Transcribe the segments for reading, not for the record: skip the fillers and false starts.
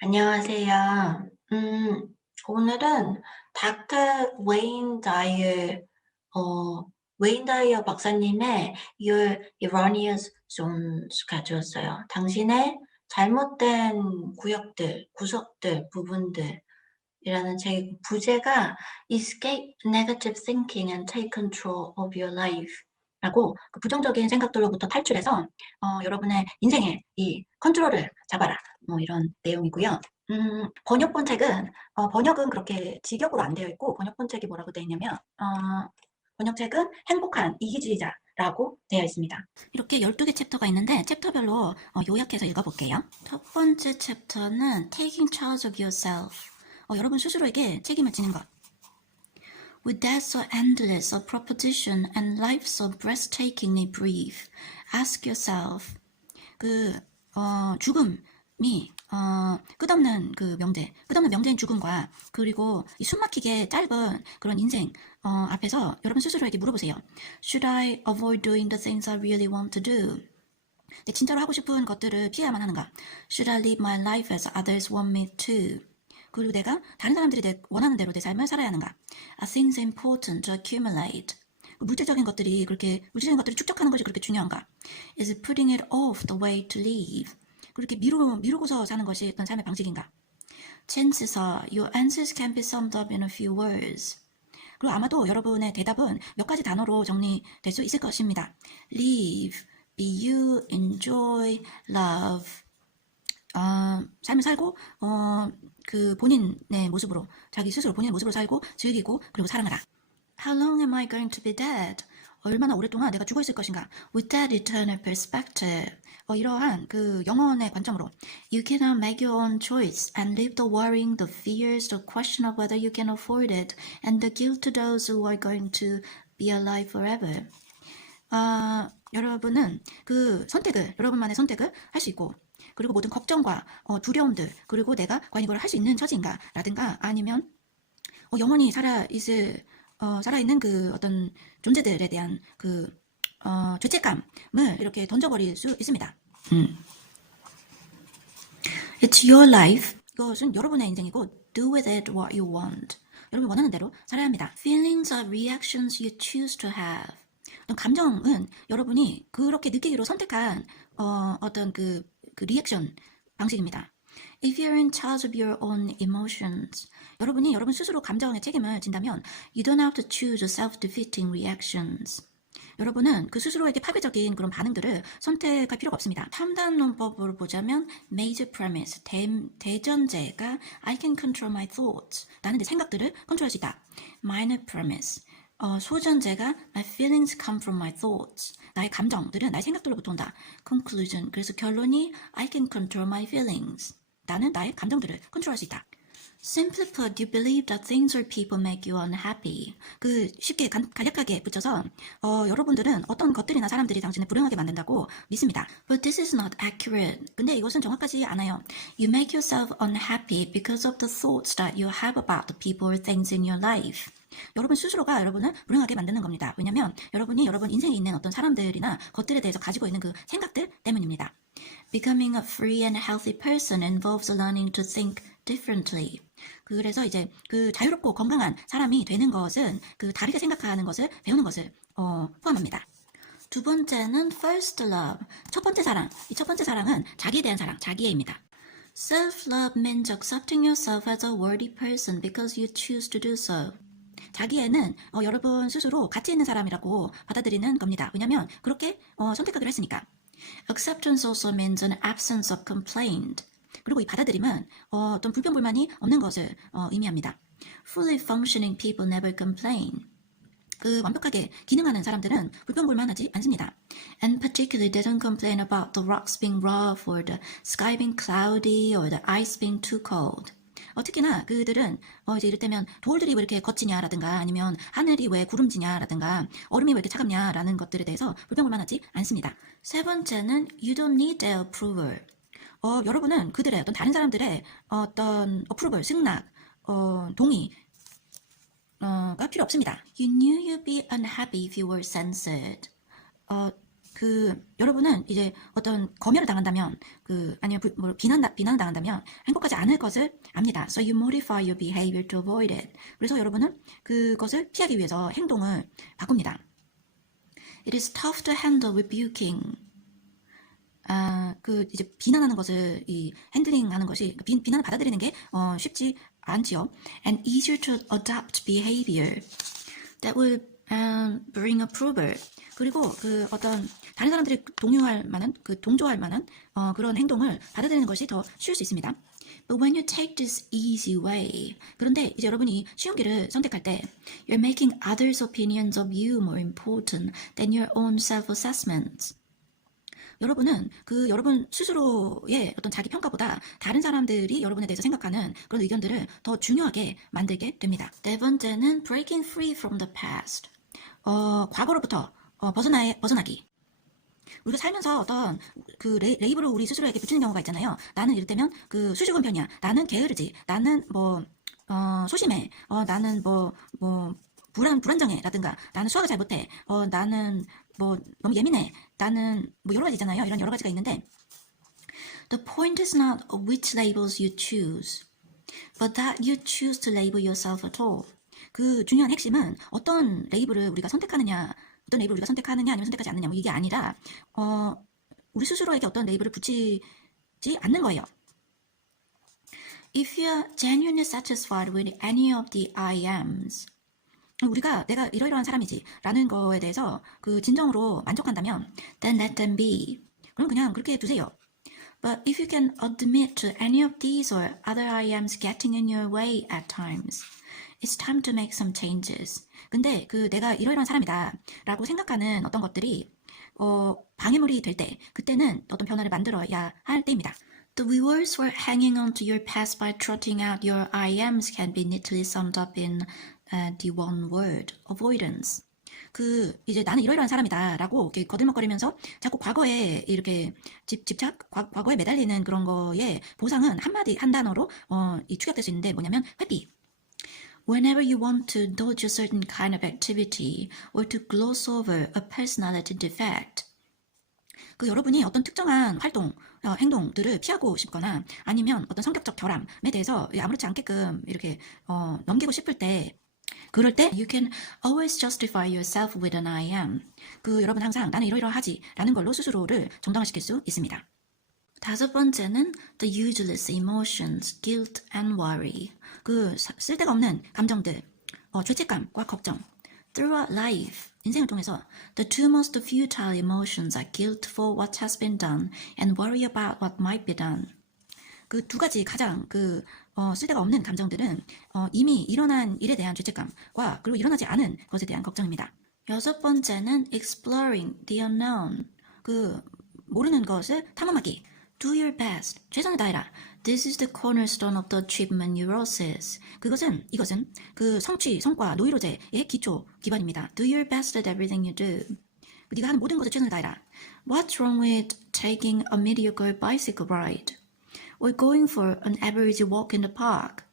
안녕하세요. 오늘은 닥터 웨인 다이어 박사님의 Your Erroneous Zones 가져왔어요. 당신의 잘못된 구석들, 부분들이라는 제 부제가 Escape Negative Thinking and Take Control of Your Life 라고 그 부정적인 생각들로부터 탈출해서 여러분의 인생의 이 컨트롤을 잡아라. 뭐 이런 내용이고요. 번역본 책은 번역은 그렇게 직역으로 안 되어 있고 번역본 책이 뭐라고 되어 있냐면 번역책은 행복한 이기주의자라고 되어 있습니다. 이렇게 12개 챕터가 있는데 챕터별로 요약해서 읽어볼게요. 첫 번째 챕터는 Taking Charge of Yourself. 여러분 스스로에게 책임을 지는 것. With death so endless a proposition and life so breathtakingly brief, ask yourself. 죽음이 끝없는 끝없는 명제인 죽음과 그리고 이 숨막히게 짧은 그런 인생 앞에서 여러분 스스로에게 물어보세요. Should I avoid doing the things I really want to do? 내 진짜로 하고 싶은 것들을 피해야만 하는가? Should I live my life as others want me to? 그리고 내가 다른 사람들이 원하는 대로 내 삶을 살아야 하는가? Are things important to accumulate? 물질적인 것들을 축적하는 것이 그렇게 중요한가? Is it putting it off the way to live? 그렇게 미루고서 사는 것이 어떤 삶의 방식인가? Chances are your answers can be summed up in a few words. 그리고 아마도 여러분의 대답은 몇 가지 단어로 정리될 수 있을 것입니다. Live, be you, enjoy, love. 삶을 살고 그 본인의 모습으로 자기 스스로 본인의 모습으로 살고 즐기고 그리고 사랑하라. How long am I going to be dead? 얼마나 오랫동안 내가 죽어 있을 것인가? With that eternal perspective. 이러한 그 영원의 관점으로 You cannot make your own choice and leave the worrying, the fears, the question of whether you can afford it and the guilt to those who are going to be alive forever. 여러분은 여러분만의 선택을 할 수 있고 그리고 모든 걱정과 두려움들 그리고 내가 과연 이걸 할 수 있는 처지인가 라든가 아니면 영원히 살아있는 그 어떤 존재들에 대한 죄책감을 이렇게 던져버릴 수 있습니다. It's your life. 이것은 여러분의 인생이고 do with it what you want. 여러분이 원하는 대로 살아야 합니다. Feelings are reactions you choose to have. 감정은 여러분이 그렇게 느끼기로 선택한 어떤 그 리액션 방식입니다. If you're in charge of your own emotions, 여러분이 여러분 스스로 감정의 책임을 진다면 you don't have to choose self-defeating reactions. 여러분은 그 스스로에게 파괴적인 그런 반응들을 선택할 필요가 없습니다. 첨단 논법으로 보자면 major premise, 대전제가 I can control my thoughts. 나는 내 생각들을 컨트롤할 수 있다. minor premise, 소전제가 my feelings come from my thoughts. 나의 감정들은 나의 생각들로부터 온다. conclusion, 그래서 결론이 I can control my feelings. 나는 나의 감정들을 컨트롤할 수 있다. Simply put, you believe that things or people make you unhappy. 쉽게 간략하게 붙여서 여러분들은 어떤 것들이나 사람들이 당신을 불행하게 만든다고 믿습니다. But this is not accurate. 근데 이것은 정확하지 않아요. You make yourself unhappy because of the thoughts that you have about the people or things in your life. 여러분 스스로가 여러분을 불행하게 만드는 겁니다. 왜냐면 여러분이 여러분 인생에 있는 어떤 사람들이나 것들에 대해서 가지고 있는 그 생각들 때문입니다. Becoming a free and healthy person involves learning to think differently. 그래서 이제 그 자유롭고 건강한 사람이 되는 것은 그 다르게 생각하는 것을 배우는 것을 포함합니다. 두 번째는 first love. 첫 번째 사랑. 이 첫 번째 사랑은 자기에 대한 사랑, 자기애입니다. Self-love means accepting yourself as a worthy person because you choose to do so. 자기애는 여러분 스스로 가치 있는 사람이라고 받아들이는 겁니다. 왜냐하면 그렇게 선택하기로 했으니까. Acceptance also means an absence of complaint. 그리고 이 받아들임은 어떤 불평불만이 없는 것을 의미합니다. Fully functioning people never complain. 완벽하게 기능하는 사람들은 불평불만하지 않습니다. And particularly they don't complain about the rocks being rough or the sky being cloudy or the ice being too cold. 특히나 그들은 이제 이를테면 돌들이 왜 이렇게 거치냐라든가 아니면 하늘이 왜 구름지냐라든가 얼음이 왜 이렇게 차갑냐라는 것들에 대해서 불평불만하지 않습니다. 세 번째는 you don't need their approval. 여러분은 그들의 어떤 다른 사람들의 어떤 approval, 승낙, 동의 가 필요 없습니다. You knew you'd be unhappy if you were censored. 여러분은 이제 어떤 검열을 당한다면, 아니면 비난을 당한다면 행복하지 않을 것을 압니다. So you modify your behavior to avoid it. 그래서 여러분은 그것을 피하기 위해서 행동을 바꿉니다. It is tough to handle rebuking. 이제 비난하는 것을 핸들링하는 것이 비난을 받아들이는 게 쉽지 않지요. And easier to adopt behavior that will bring approval. 그리고 어떤 다른 사람들이 동조할 만한 그런 행동을 받아들이는 것이 더 쉬울 수 있습니다. But when you take this easy way, 그런데 이제 여러분이 쉬운 길을 선택할 때, you're making others' opinions of you more important than your own self-assessment. 여러분은 여러분 스스로의 어떤 자기 평가보다 다른 사람들이 여러분에 대해서 생각하는 그런 의견들을 더 중요하게 만들게 됩니다. 네 번째는 breaking free from the past. 과거로부터 벗어나기. 우리가 살면서 어떤 레이블을 우리 스스로에게 붙이는 경우가 있잖아요. 나는 이를테면 수줍은 편이야. 나는 게으르지. 나는 소심해. 나는 불안정해. 라든가 나는 수학을 잘 못해. 나는 너무 예민해. 나는 여러 가지 있잖아요. 이런 여러 가지가 있는데 The point is not which labels you choose, but that you choose to label yourself at all. 중요한 핵심은 어떤 레이블을 우리가 선택하느냐 아니면 선택하지 않느냐 이게 아니라 우리 스스로에게 어떤 레이블을 붙이지 않는 거예요. If you're genuinely satisfied with any of the I ams, 우리가 내가 이러이러한 사람이지 라는 거에 대해서 진정으로 만족한다면 then let them be. 그럼 그냥 그렇게 두세요. But if you can admit to any of these or other I ams getting in your way at times, it's time to make some changes. 근데 내가 이러이러한 사람이다 라고 생각하는 어떤 것들이 방해물이 될 때, 그때는 어떤 변화를 만들어야 할 때입니다. The rewards for hanging on to your past by trotting out your I ams can be neatly summed up in the one word, avoidance. 이제 나는 이러이러한 사람이다 라고 이렇게 거들먹거리면서 자꾸 과거에 이렇게 과거에 매달리는 그런 거에 보상은 한 단어로 축약될 수 있는데 뭐냐면 회피. Whenever you want to dodge a certain kind of activity or to gloss over a personality defect, 여러분이 어떤 특정한 행동들을 피하고 싶거나 아니면 어떤 성격적 결함에 대해서 아무렇지 않게끔 이렇게 넘기고 싶을 때, 그럴 때 you can always justify yourself with an I am. 여러분 항상 나는 이러이러하지 라는 걸로 스스로를 정당화시킬 수 있습니다. 다섯 번째는 the useless emotions, guilt and worry. 쓸데가 없는 감정들, 죄책감과 걱정. Throughout life, 인생을 통해서 the two most futile emotions are guilt for what has been done and worry about what might be done. 두 가지 가장 쓸데가 없는 감정들은 이미 일어난 일에 대한 죄책감과 그리고 일어나지 않은 것에 대한 걱정입니다. 여섯 번째는 exploring the unknown. 모르는 것을 탐험하기. Do your best. 최선을 다해라. This is the cornerstone of the achievement neurosis. 이것은 성취, 성과, 노이로제의 기반입니다. Do your best at everything you do. 네가 하는 모든 것에 최선을 다해라. What's wrong with taking a mediocre bicycle ride? Or going for an average walk in the park?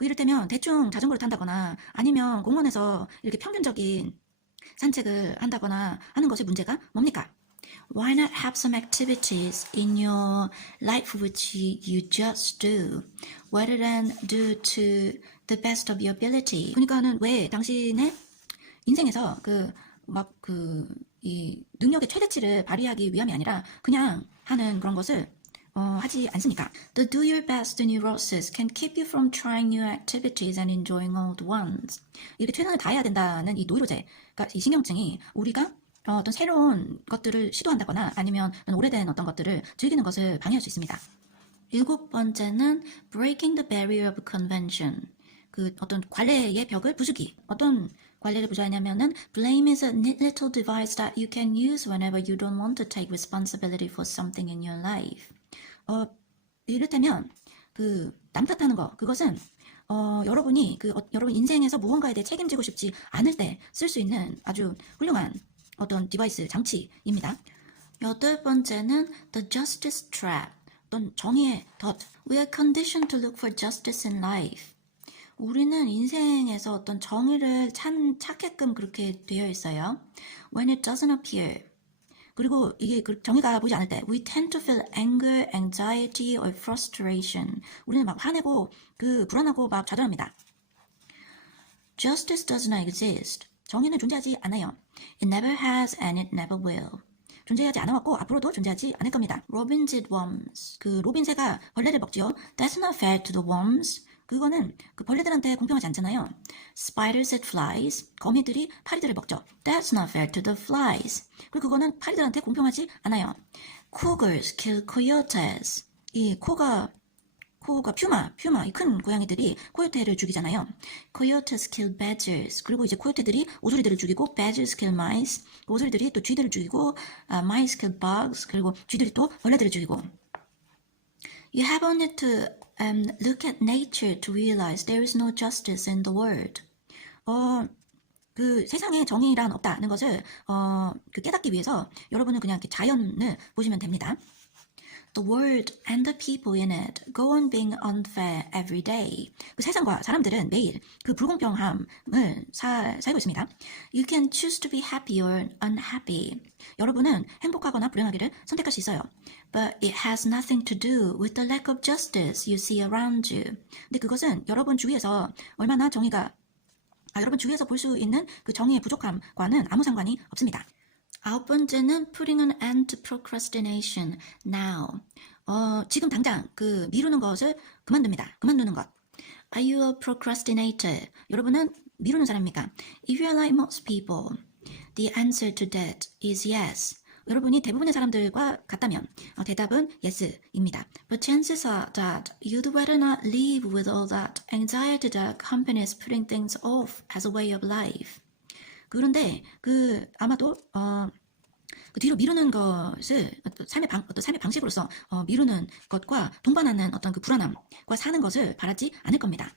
이를테면 대충 자전거를 탄다거나 아니면 공원에서 이렇게 평균적인 산책을 한다거나 하는 것의 문제가 뭡니까? Why not have some activities in your life which you just do, rather than do to the best of your ability? 그러니까는 왜 당신의 인생에서 이 능력의 최대치를 발휘하기 위함이 아니라 그냥 하는 그런 것을 하지 않습니까? The do your best neurosis can keep you from trying new activities and enjoying old ones. 이렇게 최선을 다해야 된다는 이 노이로제, 그러니까 이 신경증이 우리가 어떤 새로운 것들을 시도한다거나 아니면 오래된 어떤 것들을 즐기는 것을 방해할 수 있습니다. 일곱 번째는 breaking the barrier of convention. 어떤 관례의 벽을 부수기. 어떤 관례를 부수하냐면은 blame is a neat little device that you can use whenever you don't want to take responsibility for something in your life. 이를테면 남 탓하는 거, 그것은 여러분이 여러분 인생에서 무언가에 대해 책임지고 싶지 않을 때 쓸 수 있는 아주 훌륭한 어떤 디바이스, 장치입니다. 여덟 번째는 the justice trap, 어떤 정의의 덫. We are conditioned to look for justice in life. 우리는 인생에서 어떤 정의를 찾게끔 그렇게 되어 있어요. When it doesn't appear. 그리고 이게 그 정의가 보이지 않을 때 we tend to feel anger, anxiety or frustration. 우리는 막 화내고 그 불안하고 막 좌절합니다. Justice does not exist. 정의는 존재하지 않아요. It never has and it never will. 존재하지 않아왔고 앞으로도 존재하지 않을 겁니다. Robins eat worms. 그 로빈새가 벌레를 먹지요. That's not fair to the worms. 그거는 그 벌레들한테 공평하지 않잖아요. Spiders eat flies. 거미들이 파리들을 먹죠. That's not fair to the flies. 그리고 그거는 파리들한테 공평하지 않아요. Cougars kill coyotes. 이 코가 퓨마, 이 큰 고양이들이 코요테를 죽이잖아요. Coyotes kill badgers. 그리고 이제 코요테들이 오소리들을 죽이고, badgers kill mice. 오소리들이 또 쥐들을 죽이고, mice kill bugs. 그리고 쥐들이 또 벌레들을 죽이고. You have only to look at nature to realize there is no justice in the world. 그 세상에 정의란 없다는 것을 그 깨닫기 위해서 여러분은 그냥 이렇게 자연을 보시면 됩니다. The world and the people in it go on being unfair every day. 그 세상과 사람들은 매일 그 불공평함을 살고 있습니다. You can choose to be happy or unhappy. 여러분은 행복하거나 불행하기를 선택할 수 있어요. But it has nothing to do with the lack of justice you see around you. 근데 그것은 여러분 주위에서 얼마나 정의가 여러분 주위에서 볼 수 있는 그 정의의 부족함과는 아무 상관이 없습니다. 아홉 번째는 putting an end to procrastination now. 지금 당장 그 미루는 것을 그만두는 것. Are you a procrastinator? 여러분은 미루는 사람입니까? If you are like most people, the answer to that is yes. 여러분이 대부분의 사람들과 같다면 대답은 yes입니다. But chances are that you'd rather not live with all that anxiety that accompanies putting things off as a way of life. 그런데 그 아마도 그 뒤로 미루는 것을 삶의 방식으로서 미루는 것과 동반하는 어떤 그 불안함과 사는 것을 바라지 않을 겁니다.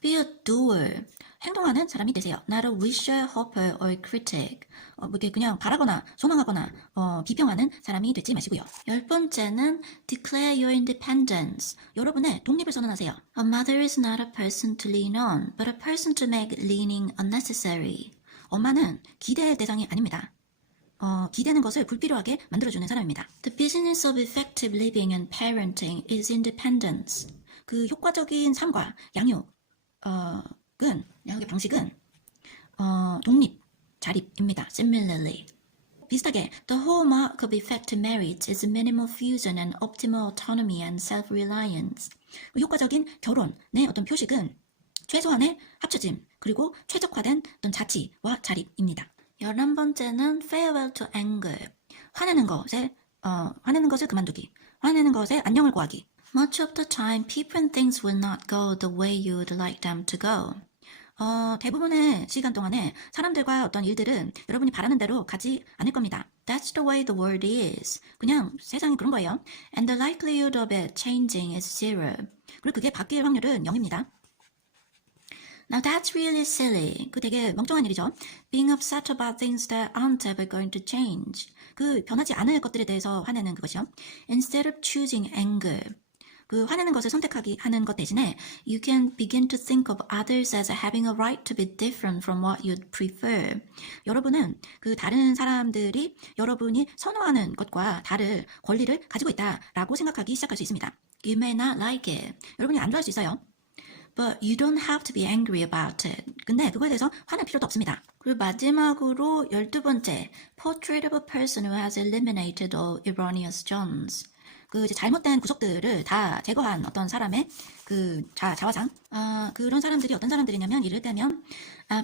Be a doer. 행동하는 사람이 되세요. Not a wisher, hopper, or critic. 이렇게 그냥 바라거나 소망하거나 비평하는 사람이 되지 마시고요. 열 번째는 declare your independence. 여러분의 독립을 선언하세요. A mother is not a person to lean on, but a person to make leaning unnecessary. 엄마는 기대의 대상이 아닙니다. 기대는 것을 불필요하게 만들어주는 사람입니다. The business of effective living and parenting is independence. 그 효과적인 삶과 양육의 방식은 독립, 자립입니다. Similarly. 비슷하게, the hallmark of effective marriage is minimal fusion and optimal autonomy and self-reliance. 효과적인 결혼의 어떤 표식은 최소한의 합쳐짐, 그리고 최적화된 어떤 자치와 자립입니다. 11번째는 farewell to anger. 화내는 것을 그만두기. 화내는 것에 안녕을 구하기. Much of the time, people and things will not go the way you would like them to go. 대부분의 시간 동안에 사람들과 어떤 일들은 여러분이 바라는 대로 가지 않을 겁니다. That's the way the world is. 그냥 세상이 그런 거예요. And the likelihood of it changing is zero. 그리고 그게 바뀔 확률은 0입니다. Now that's really silly. 그 되게 멍청한 일이죠. Being upset about things that aren't ever going to change. 그 변하지 않을 것들에 대해서 화내는 그것이요. Instead of choosing anger. 그 화내는 것을 하는 것 대신에 you can begin to think of others as having a right to be different from what you'd prefer. 여러분은 그 다른 사람들이 여러분이 선호하는 것과 다를 권리를 가지고 있다라고 생각하기 시작할 수 있습니다. You may not like it. 여러분이 안 좋아할 수 있어요. But you don't have to be angry about it. 근데 그거에 대해서 화낼 필요도 없습니다. 그리고 마지막으로 12번째, portrait of a person who has eliminated all erroneous Johns. 그 이제 잘못된 구석들을 다 제거한 어떤 사람의 그 자화상. 그런 사람들이 어떤 사람들이냐면 이를테면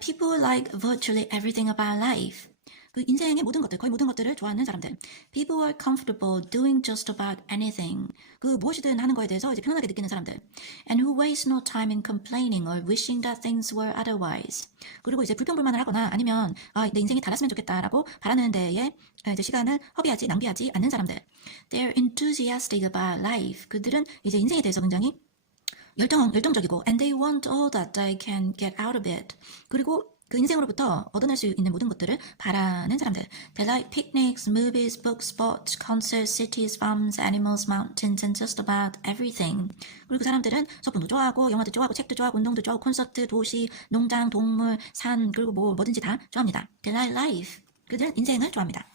people who like virtually everything about life. 그 인생의 모든 것들, 거의 모든 것들을 좋아하는 사람들. People who are comfortable doing just about anything. 그 무엇이든 하는 거에 대해서 이제 편안하게 느끼는 사람들. And who waste no time in complaining or wishing that things were otherwise. 그리고 이제 불평불만을 하거나 아니면 내 인생이 달랐으면 좋겠다라고 바라는 데에 이제 시간을 낭비하지 않는 사람들. They're enthusiastic about life. 그들은 이제 인생에 대해서 굉장히 열정적이고 and they want all that they can get out of it. 그리고 그 인생으로부터 얻어낼 수 있는 모든 것들을 바라는 사람들. They like picnics, movies, books, sports, concerts, cities, farms, animals, mountains, and just about everything. 그리고 그 사람들은 소품도 좋아하고, 영화도 좋아하고, 책도 좋아하고, 운동도 좋아하고, 콘서트, 도시, 농장, 동물, 산, 그리고 뭐든지 다 좋아합니다. They like life. 그들은 인생을 좋아합니다.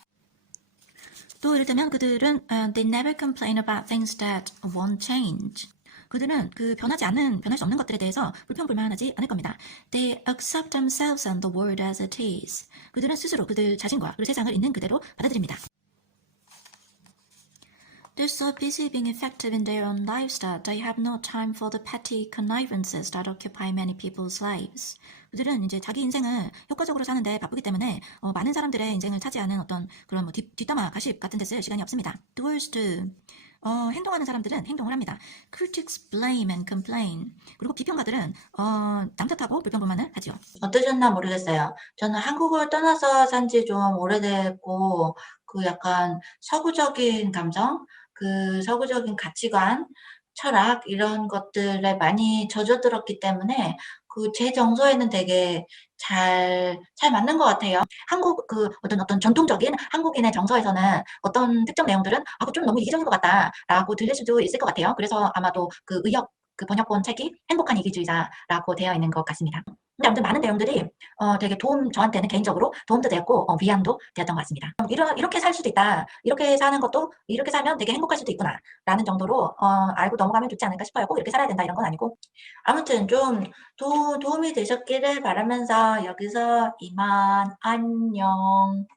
또 예를 들면 그들은 they never complain about things that won't change. 그들은 그 변할 수 없는 것들에 대해서 불평불만하지 않을 겁니다. They accept themselves and the world as it is. 그들은 스스로 그들 자신과 그리고 세상을 있는 그대로 받아들입니다. They're so busy being effective in their own lives that they have no time for the petty connivances that occupy many people's lives. 그들은 이제 자기 인생을 효과적으로 사는데 바쁘기 때문에 많은 사람들의 인생을 차지하는 어떤 그런 뭐 뒷담화 가십 같은 데 쓸 시간이 없습니다. Doers do. 행동하는 사람들은 행동을 합니다. Critics blame and complain. 그리고 비평가들은 남 탓하고 불평불만을 하죠. 어떠셨나 모르겠어요. 저는 한국을 떠나서 산 지 좀 오래됐고 그 약간 서구적인 감성, 그 서구적인 가치관, 철학 이런 것들에 많이 젖어들었기 때문에 그 제 정서에는 되게 잘 맞는 것 같아요. 한국 그 어떤 전통적인 한국인의 정서에서는 어떤 특정 내용들은 '아 그거 좀 너무 이기적인 것 같다.'라고 들릴 수도 있을 것 같아요. 그래서 아마도 그 의역 그 번역본 책이 행복한 이기주의자라고 되어 있는 것 같습니다. 근데 아무튼 많은 내용들이 되게 저한테는 개인적으로 도움도 되었고 위안도 되었던 것 같습니다. '이렇게 살 수도 있다. 이렇게 사는 것도 이렇게 살면 되게 행복할 수도 있구나.'라는 정도로 알고 넘어가면 좋지 않을까 싶어요. 꼭 이렇게 살아야 된다 이런 건 아니고. 아무튼 좀 도움이 되셨기를 바라면서 여기서 이만 안녕.